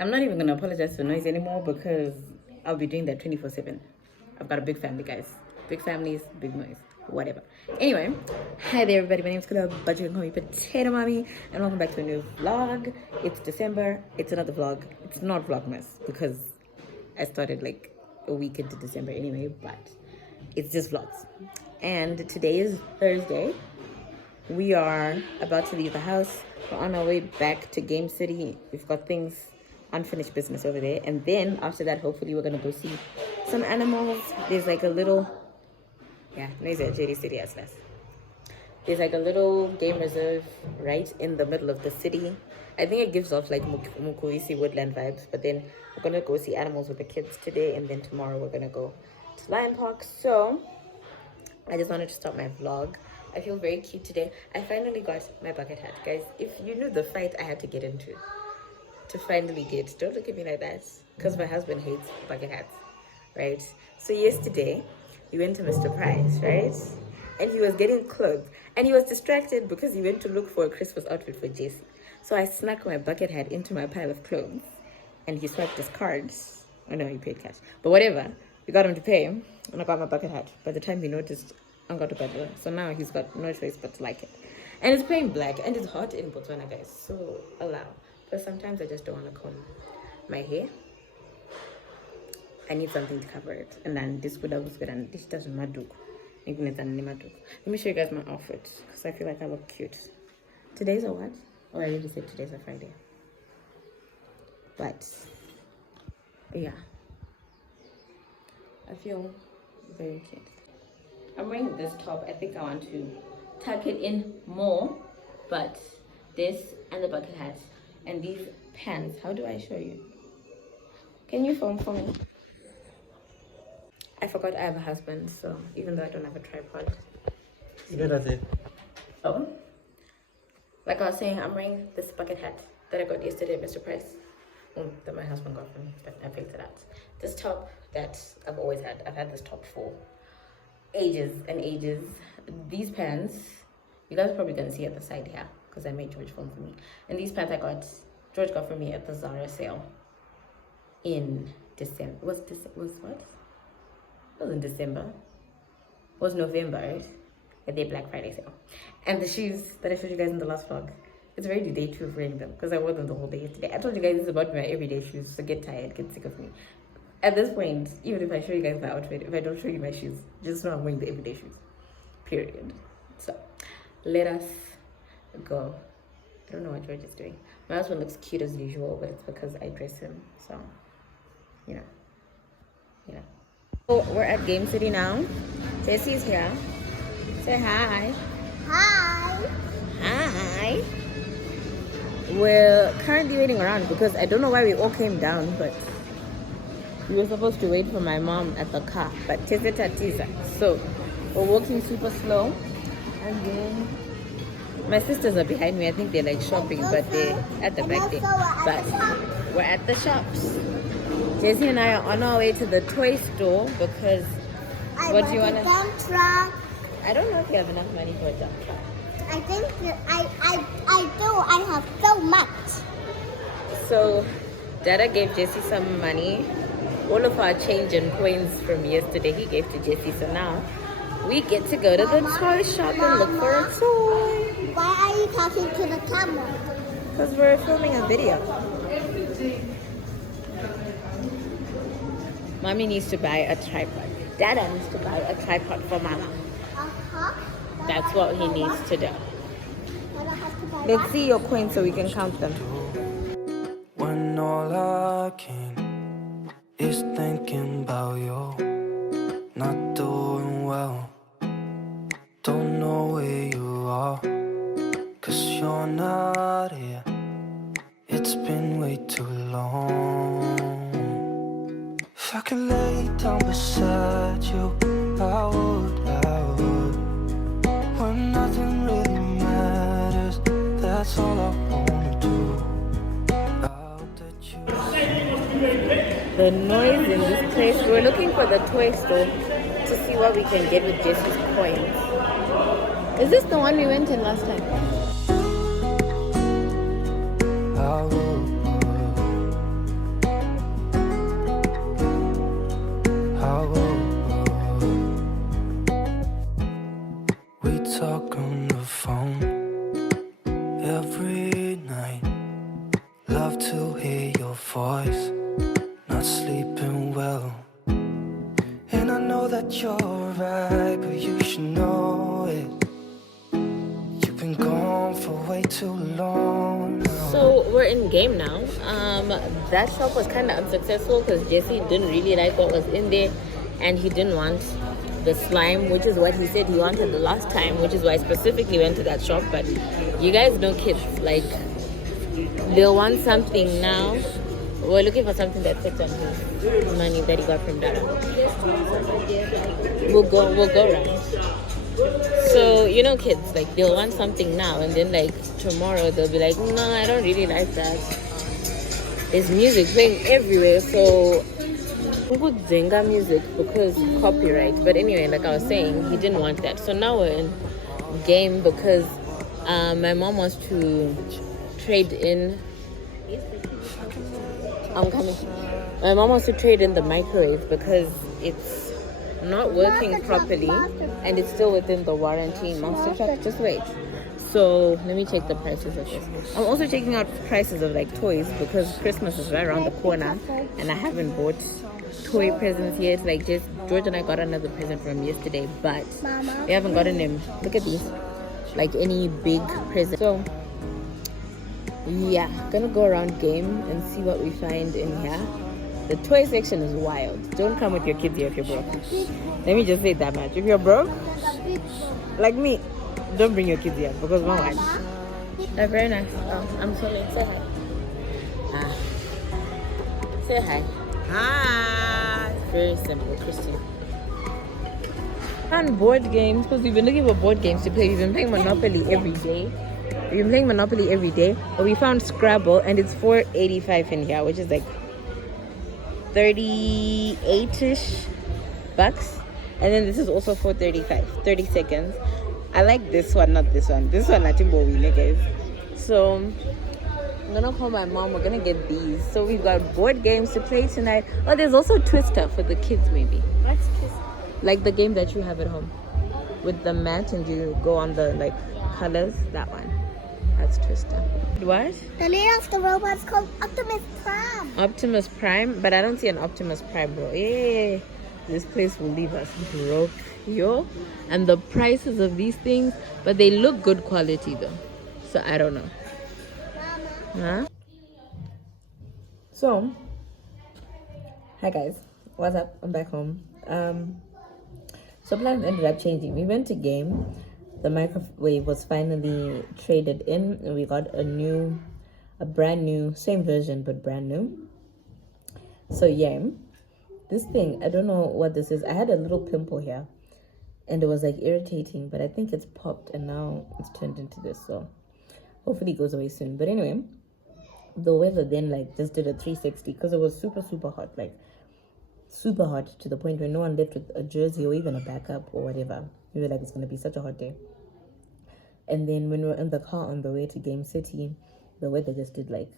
I'm not even gonna apologize for noise anymore because I'll be doing that 24/7. I've got a big family, guys. Big families, big noise, whatever. Anyway, hi there, everybody. My name's Kula, but you can call me Potato Mommy, and welcome back to a new vlog. It's December. It's another vlog. It's not Vlogmas because I started like a week into December anyway, but it's just vlogs. And today is Thursday. We are about to leave the house. We're on our way back to Game City. We've got things, unfinished business over there. And then after that, hopefully we're going to go see some animals. There's like a little, there's a JD City as less. There's like a little game reserve right in the middle of the city. I think it gives off like Mukuisi woodland vibes. But then we're going to go see animals with the kids today. And then tomorrow we're going to go to Lion Park. So I just wanted to start my vlog. I feel very cute today. I finally got my bucket hat. Guys, if you knew the fight I had to get into to finally get, don't look at me like that, because my husband hates bucket hats, right? So yesterday, we went to Mr. Price, right? And he was getting clothes. And he was distracted because he went to look for a Christmas outfit for Jessie. So I snuck my bucket hat into my pile of clothes. And he swiped his cards. Oh no, he paid cash. But whatever. We got him to pay. And I got my bucket hat. By the time he noticed, so now he's got no choice but to like it. And it's plain black and it's hot in Botswana, guys, so allow. But sometimes I just don't want to comb my hair. I need something to cover it. And then this would have good and this doesn't matter. Let me show you guys my outfit because I feel like I look cute. Today's a what? Oh, I already said today's a Friday. But yeah, I feel very cute. I'm wearing this top. I think I want to tuck it in more, but this and the bucket hat and these pants. How do I show you? Can you film for me? I forgot I have a husband, so even though I don't have a tripod. Oh, like I was saying, I'm wearing this bucket hat that I got yesterday at Mr. Price. That my husband got for me, but I picked it out. This top that I've always had. I've had this top for ages and ages. These pants, you guys are probably gonna see at the side here because I made George film for me. And these pants George got for me at the Zara sale in December. Was what? It was in December. It was November, right? At their Black Friday sale. And the shoes that I showed you guys in the last vlog, it's already day 2 of wearing them because I wore them the whole day yesterday. I told you guys this is about my everyday shoes, so get tired, get sick of me. At this point, even if I show you guys my outfit, if I don't show you my shoes, just know I'm wearing the everyday shoes. Period. So, let us go. I don't know what George is doing. My husband looks cute as usual, but it's because I dress him. So, you know. So, we're at Game City now. Jessie's here. Say hi. Hi. Hi. We're currently waiting around because I don't know why we all came down, but we were supposed to wait for my mom at the car, but tiza. So we're walking super slow, and then my sisters are behind me. I think they're like shopping, but they're at the back there. But we're at the shops. Jessie and I are on our way to the toy store because what do you want to? I don't know if you have enough money for a dump truck. I think that I do. I have so much. So Dada gave Jessie some money. All of our change and coins from yesterday he gave to Jessie. So now we get to go to the toy shop and look for a toy. Why are you talking to the camera? Because we're filming a video. Mommy needs to buy a tripod. Dada needs to buy a tripod for Mama. That's what he needs to do. Let's see your coins so we can count them. When all I can is thinking about you, not doing well, don't know where you are, 'cause you're not here, it's been way too long. If I could lay down beside you, I would, when nothing really matters, that's all I wanna do. The noise in this place. We're looking for the toy store to see what we can get with Jessie's coins. Is this the one we went in last time? hear your voice, not sleeping well. And I know that you're right, but you should know it. You've been gone for way too long now. So we're in game now. That shop was kind of unsuccessful because Jesse didn't really like what was in there, and he didn't want the slime, which is what he said he wanted the last time, which is why I specifically went to that shop. But you guys know kids, like, they'll want something now. We're looking for something that fits on his money that he got from Dada. We'll go around. So, you know, kids, like, they'll want something now, and then, like, tomorrow they'll be like, no, I don't really like that. There's music playing everywhere, so we put Zenga music because copyright. But anyway, like I was saying, he didn't want that. So now we're in game because my mom wants to trade in. I'm coming. My mom wants to trade in the microwave because it's not working properly and it's still within the warranty. Monster truck, just wait. So let me check the prices of this. I'm also checking out prices of like toys because Christmas is right around the corner and I haven't bought toy presents yet. Like, just George and I got another present from yesterday, but we haven't gotten him, look at these, like, any big present. So yeah, gonna go around game and see what we find in here. The toy section is wild. Don't come with your kids here if you're broke. Let me just say that much. If you're broke, like me, don't bring your kids here because my wife. They're very nice. Oh, I'm sorry. Say hi. Ah. Say hi. Hi. Very simple, Christian. And board games, because we've been looking for board games to play. We've been playing Monopoly every day. But we found Scrabble and it's $4.85 in here, which is like 38-ish bucks. And then this is also $4.35, 30 seconds. I like this one, not this one. This one, I think, will win, guys. So I'm gonna call my mom. We're gonna get these. So we've got board games to play tonight. Oh, there's also Twister for the kids, maybe. What's Twister? Like the game that you have at home with the mat and you go on the like colors. That one. That's Twister. What? The name of the robot's called Optimus Prime. Optimus Prime, but I don't see an Optimus Prime, bro. Yeah, this place will leave us broke, yo. And the prices of these things, but they look good quality though. So I don't know. Mama. Huh? So, hi guys, what's up? I'm back home. So plans ended up changing. We went to game. The microwave was finally traded in, and we got a brand new, same version but brand new. So yeah, this thing, I don't know what this is. I had a little pimple here, and it was like irritating, but I think it's popped, and now it's turned into this. So hopefully it goes away soon. But anyway, the weather then like just did a 360 because it was super hot, like super hot to the point where no one left with a jersey or even a backup or whatever. We were like, it's gonna be such a hot day. And then when we were in the car on the way to Game City, the weather just did like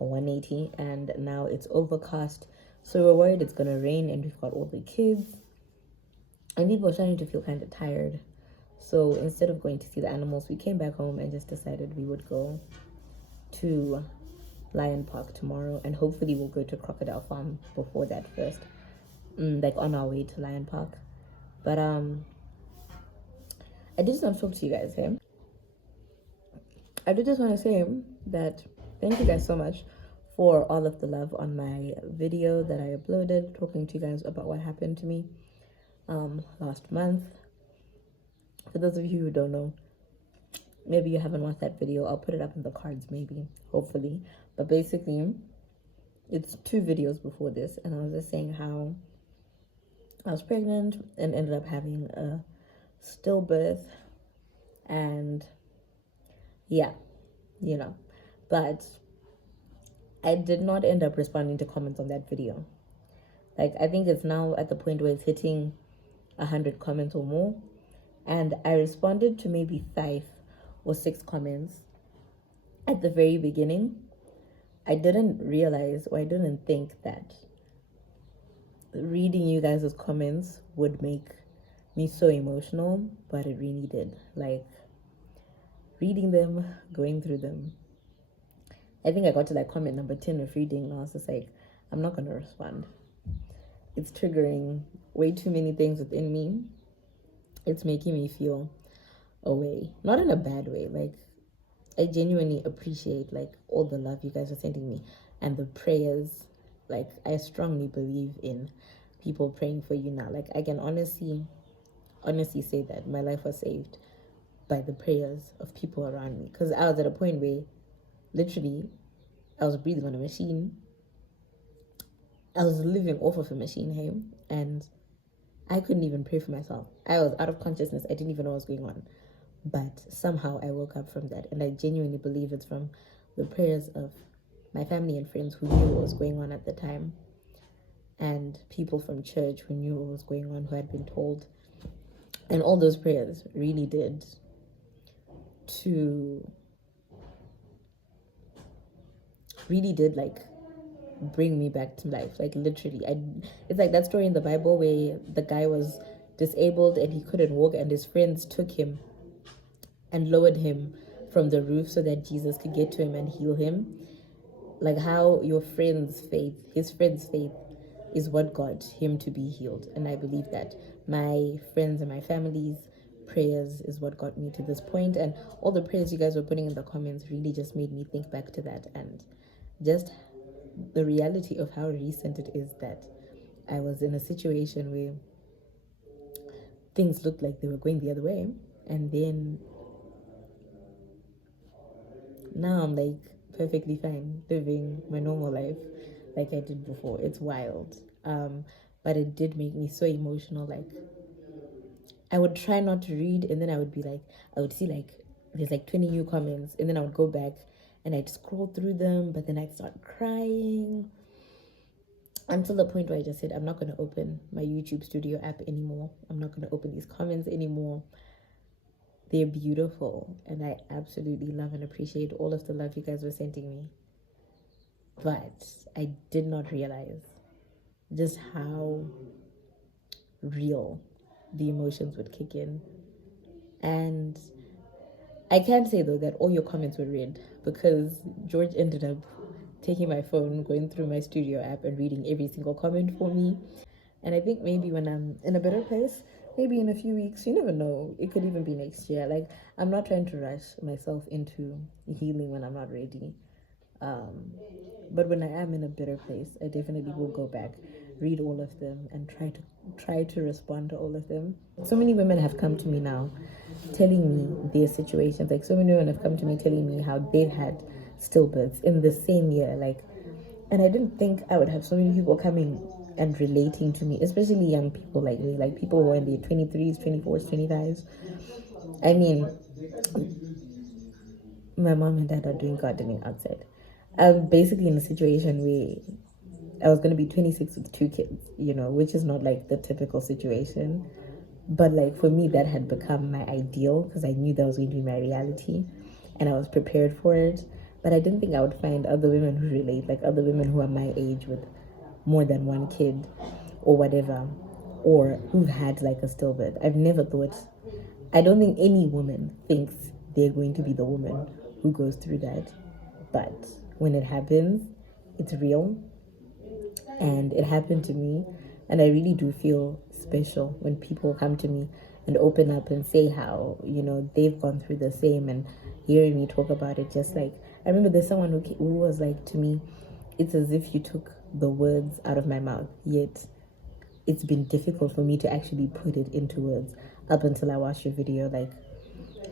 a 180, and now it's overcast. So we're worried it's gonna rain, and we've got all the kids, and people are starting to feel kind of tired. So instead of going to see the animals, we came back home and just decided we would go to Lion Park tomorrow, and hopefully we'll go to Crocodile Farm before that first, like on our way to Lion Park. But I did just want to talk to you guys here. I did just want to say that thank you guys so much for all of the love on my video that I uploaded, talking to you guys about what happened to me last month. For those of you who don't know, maybe you haven't watched that video, I'll put it up in the cards, maybe, hopefully. But basically, it's 2 videos before this, and I was just saying how I was pregnant and ended up having a stillbirth, and yeah, you know, but I did not end up responding to comments on that video. Like, I think it's now at the point where it's hitting 100 comments or more, and I responded to maybe 5 or 6 comments at the very beginning. I didn't realize, or I didn't think that reading you guys' comments would make me so emotional, but it really did. Like, reading them, going through them, I think I got to like comment number 10 of reading, and I was just like, I'm not gonna respond. It's triggering way too many things within me. It's making me feel away, not in a bad way. Like, I genuinely appreciate like all the love you guys are sending me and the prayers. Like, I strongly believe in people praying for you now. Like, I can honestly say that my life was saved by the prayers of people around me, because I was at a point where literally I was breathing on a machine. I was living off of a machine, hey, and I couldn't even pray for myself. I was out of consciousness. I didn't even know what was going on. But somehow I woke up from that, and I genuinely believe it's from the prayers of my family and friends who knew what was going on at the time, and people from church who knew what was going on, who had been told. And all those prayers really did like bring me back to life. Like, literally, it's like that story in the Bible where the guy was disabled and he couldn't walk, and his friends took him and lowered him from the roof so that Jesus could get to him and heal him. Like, how your friend's faith, his friend's faith, is what got him to be healed. And I believe that my friends and my family's prayers is what got me to this point. And all the prayers you guys were putting in the comments really just made me think back to that, and just the reality of how recent it is that I was in a situation where things looked like they were going the other way, and then now I'm like perfectly fine living my normal life like I did before. It's wild. But it did make me so emotional. Like, I would try not to read, and then I would see like there's like 20 new comments, and then I would go back and I'd scroll through them, but then I'd start crying until the point where I just said, I'm not going to open my YouTube Studio app anymore. I'm not going to open these comments anymore. They're beautiful, and I absolutely love and appreciate all of the love you guys were sending me. But I did not realize just how real the emotions would kick in. And I can say, though, that all your comments were read, because George ended up taking my phone, going through my studio app and reading every single comment for me. And I think maybe when I'm in a better place, maybe in a few weeks, you never know, it could even be next year. Like, I'm not trying to rush myself into healing when I'm not ready. But when I am in a better place, I definitely will go back, read all of them, and try to respond to all of them. So many women have come to me now telling me their situations. Like, so many women have come to me telling me how they've had stillbirths in the same year. Like, and I didn't think I would have so many people coming and relating to me, especially young people like me, like people who are in their 23s, 24s, 25s. I mean, my mom and dad are doing gardening outside. I'm basically in a situation where I was going to be 26 with 2 kids, which is not like the typical situation. But like, for me, that had become my ideal, because I knew that was going to be my reality and I was prepared for it. But I didn't think I would find other women who relate, like other women who are my age with more than 1 kid or whatever, or who've had like a stillbirth. I don't think any woman thinks they're going to be the woman who goes through that. But when it happens, it's real. And it happened to me. And I really do feel special when people come to me and open up and say how, they've gone through the same, and hearing me talk about it, just like, I remember there's someone who was like to me, it's as if you took the words out of my mouth, yet it's been difficult for me to actually put it into words up until I watched your video. Like,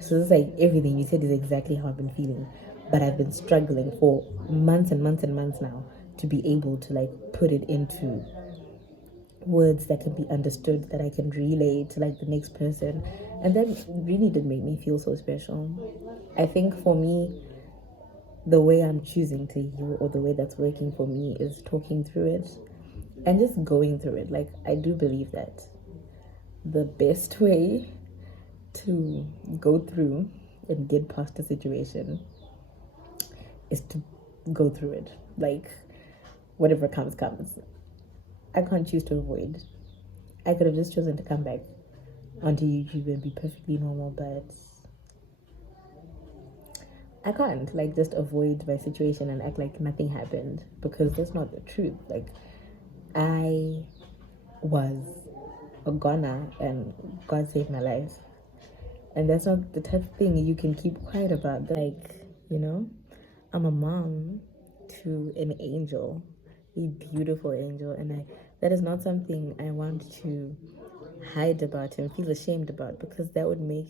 so it's like everything you said is exactly how I've been feeling, but I've been struggling for months and months and months now to be able to like put it into words that can be understood, that I can relay to like the next person. And that really did make me feel so special. I think for me, the way I'm choosing to heal, or the way that's working for me, is talking through it and just going through it. Like, I do believe that the best way to go through and get past a situation is to go through it. Like, whatever comes. I can't choose to avoid. I could have just chosen to come back onto YouTube and be perfectly normal, but I can't like just avoid my situation and act like nothing happened, because that's not the truth. Like, I was a goner and God saved my life. And that's not the type of thing you can keep quiet about. Like, you know, I'm a mom to an angel, a beautiful angel, and that is not something I want to hide about and feel ashamed about, because that would make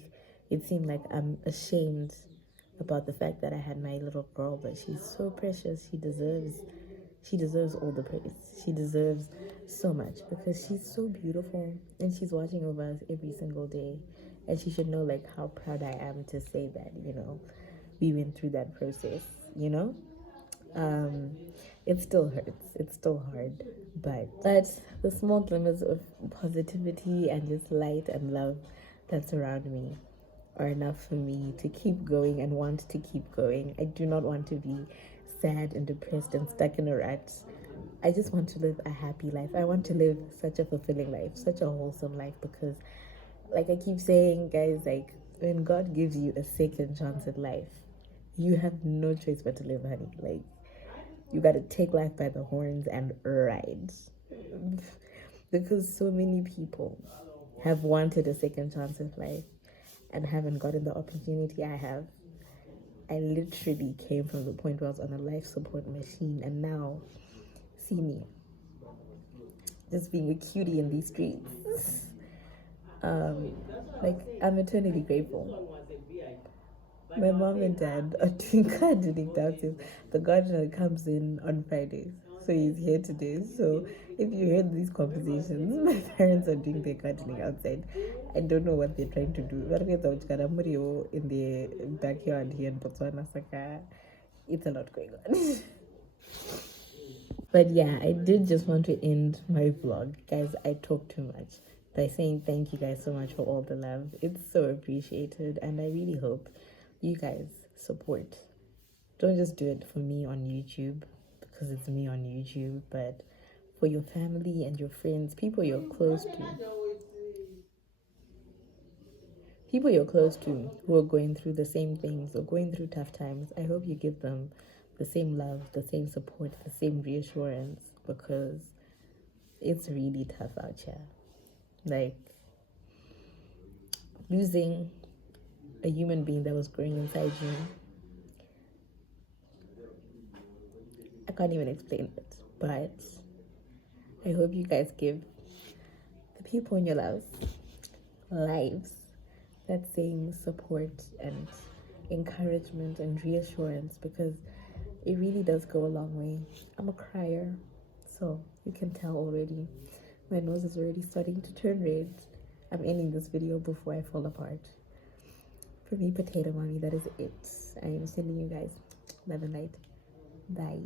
it seem like I'm ashamed about the fact that I had my little girl. But she's so precious. She deserves all the praise. She deserves so much, because she's so beautiful and she's watching over us every single day. And she should know like how proud I am to say that, we went through that process, you know? Um, it still hurts. It's still hard. But the small glimmers of positivity and just light and love that surround me are enough for me to keep going and want to keep going. I do not want to be sad and depressed and stuck in a rut. I just want to live a happy life. I want to live such a fulfilling life, such a wholesome life, because, like I keep saying, guys, like, when God gives you a second chance at life, you have no choice but to live, honey. Like, you got to take life by the horns and ride. Because so many people have wanted a second chance at life and haven't gotten the opportunity I have. I literally came from the point where I was on a life support machine, and now see me just being a cutie in these streets. Like, I'm eternally grateful. My mom and dad are doing gardening downstairs. The gardener comes in on Fridays, so he's here today. So if you heard these conversations, my parents are doing their gardening outside. I don't know what they're trying to do. In the backyard here in Botswana, Saka. It's a lot going on. But yeah, I did just want to end my vlog. Guys, I talk too much by saying thank you guys so much for all the love. It's so appreciated, and I really hope you guys support. Don't just do it for me on YouTube because it's me on YouTube, but for your family and your friends, people you're close to who are going through the same things or going through tough times. I hope you give them the same love, the same support, the same reassurance, because it's really tough out here. Like, losing a human being that was growing inside you, I can't even explain it. But I hope you guys give the people in your lives that same support and encouragement and reassurance, because it really does go a long way. I'm a crier, so you can tell already. My nose is already starting to turn red. I'm ending this video before I fall apart. For me, Potato Mommy, that is it. I am sending you guys love and light. Bye.